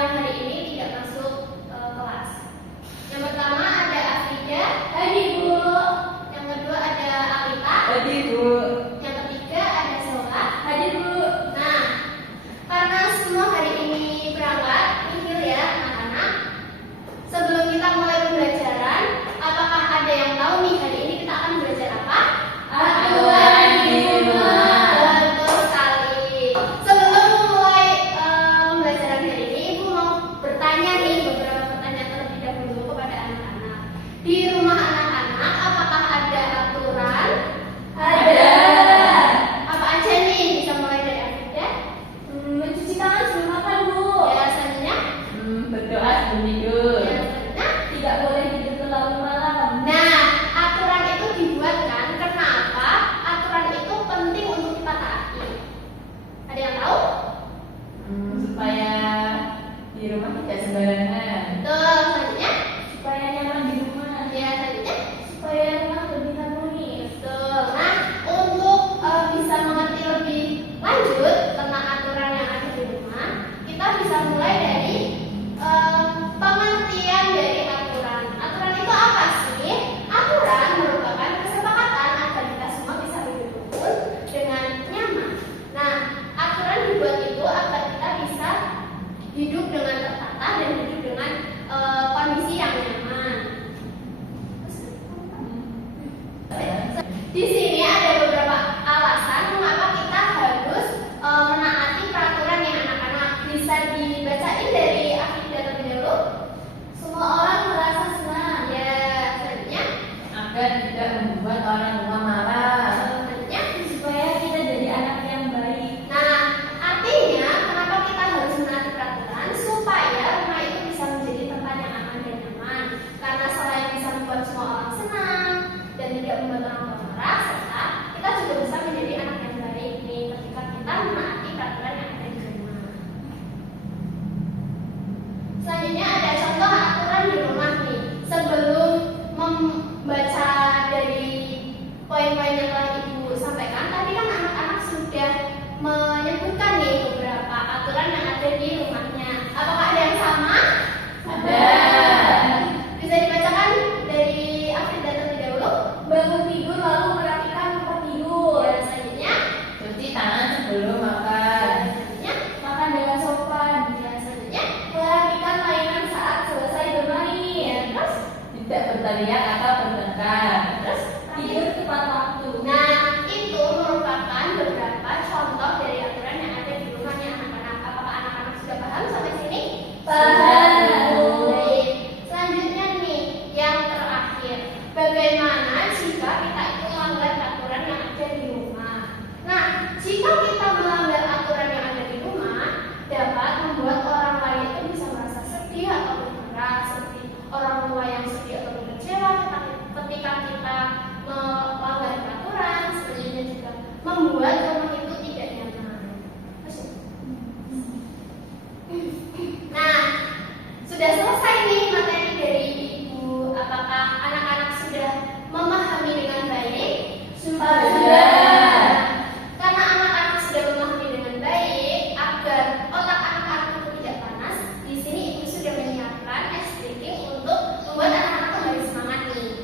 yang hari ini tidak masuk kelas. Yang pertama ada Afrida, hadir Bu. Yang kedua ada Alita, hadir Bu. Yang ketiga ada Zola, hadir Bu. Nah, karena semua hari ini berangkat, mikir ya anak-anak. Sebelum kita mulai pembelajaran, apakah ada yang tahu nih hari ini kita akan belajar apa? Aturan di rumah. Betul sekali. Sebelum memulai pembelajaran hari ini, Ibu mau bertanya nih beberapa pertanyaan terlebih dahulu kepada anak-anak. Di rumah anak-anak, apakah ada aturan? Ada. Apa aja nih? Bisa mulai dari Afrida? Mencuci tangan sebelum makan, Bu. Ya, selanjutnya? Berdoa sebelum tidur. Ya, selanjutnya? Tidak boleh tidur terlalu malam. Nah, aturan itu dibuatkan kenapa? Aturan itu penting untuk kita taati. Ada yang tahu? Supaya di rumah tidak sembarangan. Betul, selanjutnya? Supaya nyaman di rumah. Ya, selanjutnya? Supaya rumah lebih harmonis. Betul. Nah, untuk bisa mengerti lebih lanjut tentang aturan yang ada di rumah, kita bisa mulai dari pengertian dari aturan. Aturan itu apa sih? Aturan merupakan kesepakatan agar kita semua bisa hidup rukun dengan nyaman. Nah, aturan dibuat itu agar kita bisa hidup dengan tertata dan hidup dengan kondisi yang nyaman. Di sini ada beberapa alasan mengapa kita harus menaati peraturan yang anak-anak. Bisa dibacain dari Afrida terlebih dahulu. Semua orang merasa senang. Ya, selanjutnya. Agar tidak membuat orang tua marah. Selanjutnya. Supaya kita jadi anak yang baik. Nah, artinya kenapa kita harus menaati peraturan? Supaya rumah itu bisa menjadi tempat yang aman dan nyaman. Karena selain bisa membuat semua orang senang dan tidak membuat orang tua marah, serta kita juga bisa menjadi anak yang baik nih ketika kita menaati peraturan yang ada di rumah. Selanjutnya ada contoh aturan di rumah nih. Sebelum membaca dari poin-poin yang telah Ibu sampaikan, tadi kan anak-anak sudah menyebutkan nih beberapa aturan yang ada di rumahnya. Apakah ada yang sama? Ada. Bisa dibacakan dari Afrida terlebih dahulu. Bangun tidur lalu merapikan tempat tidur. Ya, selanjutnya. Cuci tangan sebelum makan. Selanjutnya. Makan dengan sopan. Ya, selanjutnya. Merapikan mainan saat selesai bermain. Ya, terus. Tidak berteriak atau bertengkar. Terus. Tidur tepat waktu. Nah, itu merupakan beberapa contoh dari aturan yang ada di rumahnya anak-anak. Apakah anak-anak sudah paham sampai sini? Paham. Baik. Selanjutnya nih, yang terakhir. Bagaimana jika kita itu melanggar aturan yang ada di rumah? Nah, jika kita melanggar aturan yang ada di rumah, dapat membuat orang lain itu bisa merasa sedih atau marah, seperti orang tua yang sedih atau kecewa ketika kita melanggar peraturan. Selanjutnya juga membuat rumah itu tidak nyaman. Nah, sudah selesai nih materi dari Ibu. Apakah anak-anak sudah memahami dengan baik? Sudah. Karena anak-anak sudah memahami dengan baik, agar otak anak-anak itu tidak panas, di sini Ibu sudah menyiapkan ice breaking untuk membuat anak-anak kembali semangat nih.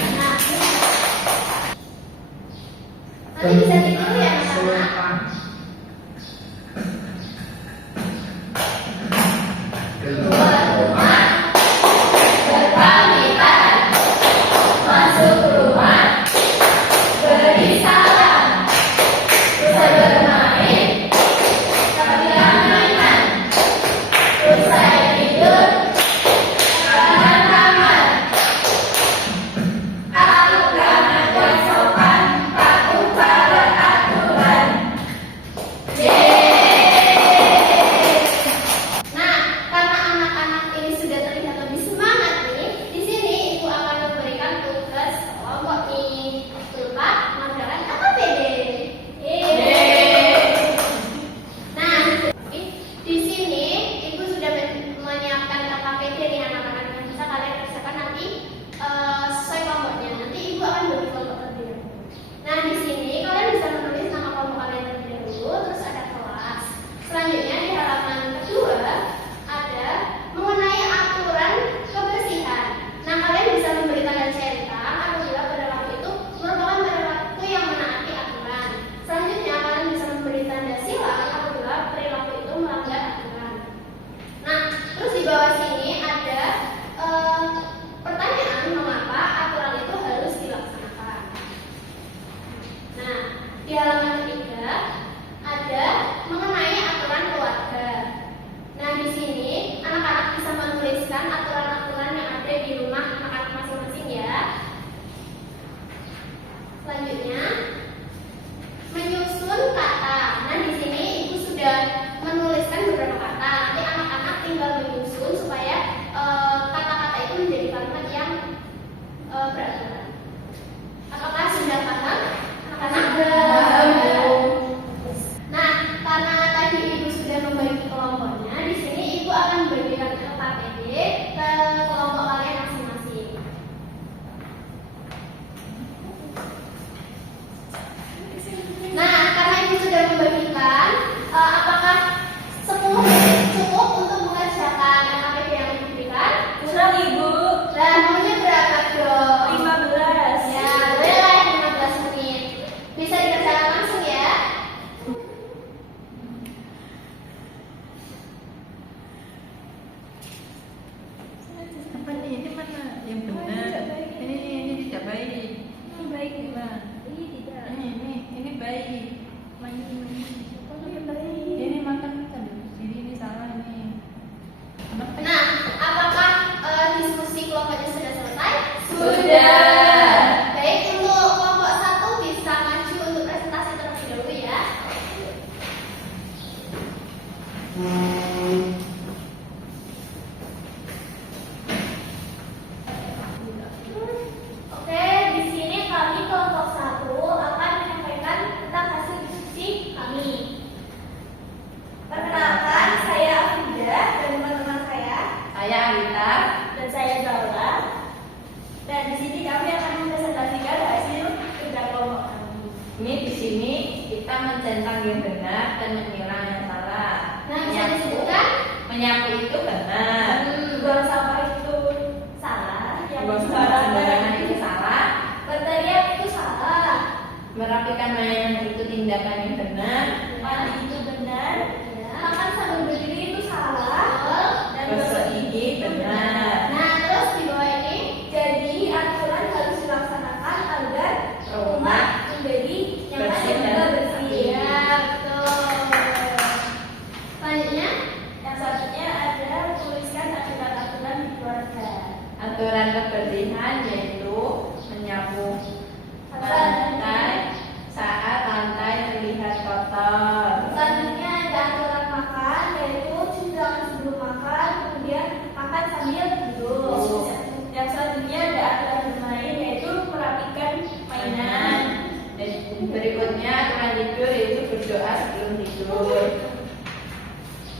Nah, nanti bisa tidur ya anak-anak. Keluar rumah, berpamitan, masuk rumah, beri salam, usai bermain, rapikan mainan, usai tidur, rapikan kamar, lakukan yang sopan, patuh pada aturan. Nah, karena anak-anak mencentang yang benar dan menyiram yang salah. Nah, bisa disebutkan? Menyapu itu benar. Buang sampah itu salah. Yang Buang sampah sembarangan itu salah. Berteriak itu salah. Merapikan mainan itu tindakan yang benar. Mandi itu benar. Ya. Makan sambil berdiri itu salah. Dan Gosok gigi benar. Nah, terus di bawah ini Jadi aturan harus dilaksanakan agar rumah menjadi nyaman Bersih dan juga dan bersih. ya, betul. Selanjutnya, Yang selanjutnya ada tuliskan aturan-aturan di keluarga. Aturan kebersihan yaitu menyapu lantai saat lantai terlihat kotor. Selanjutnya ada aturan makan, yaitu cuci tangan sebelum makan, kemudian makan sambil duduk. Yang selanjutnya ada aturan bermain, yaitu merapikan mainan. Dan berikutnya aturan tidur yaitu berdoa sebelum tidur.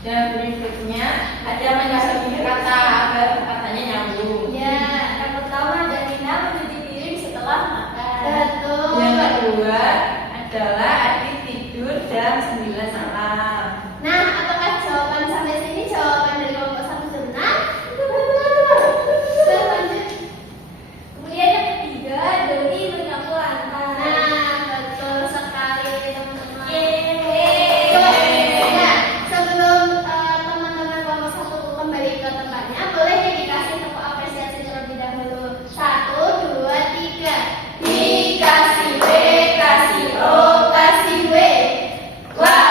Dan berikutnya ada menyusun kata agar katanya nyambung. ya, Yang pertama ada Nina mencuci piring setelah makan. betul. Yang kedua adalah Adik tidur jam 9 malam. Nah, apakah jawaban sampai sini jawaban dari kelompok 1 benar? Selanjutnya. Kemudian yang ketiga, Doni menyapu lantai. Nah, betul sekali teman-teman. Yeay. Ya, sebelum teman-teman kelompok 1 kembali ke tempatnya, boleh dikasih tepuk apresiasi terlebih dahulu. 1, 2, 3. Dikasih W, kasih O, kasih W. Wah,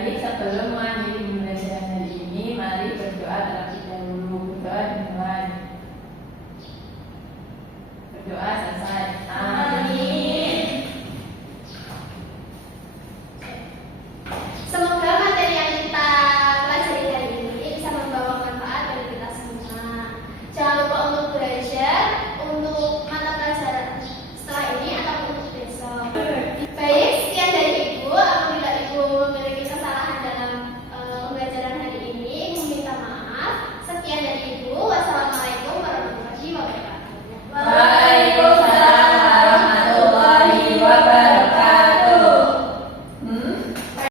Baik, sebelum mengakhiri pembelajaran hari ini, mari berdoa terlebih dahulu. Berdoa dimulai. Berdoa selesai. Amin. Semoga materi yang kita pelajari hari ini bisa membawa manfaat bagi kita semua. Jangan lupa untuk belajar untuk mata pelajaran setelah ini atau untuk besok. Baik, sekian dari Ibu. Apabila Ibu memiliki kesalahan dalam pembelajaran hari ini, Ibu minta maaf. Sekian dari Ibu. Wassalamualaikum warahmatullahi wabarakatuh. Waalaikumsalam warahmatullahi wabarakatuh.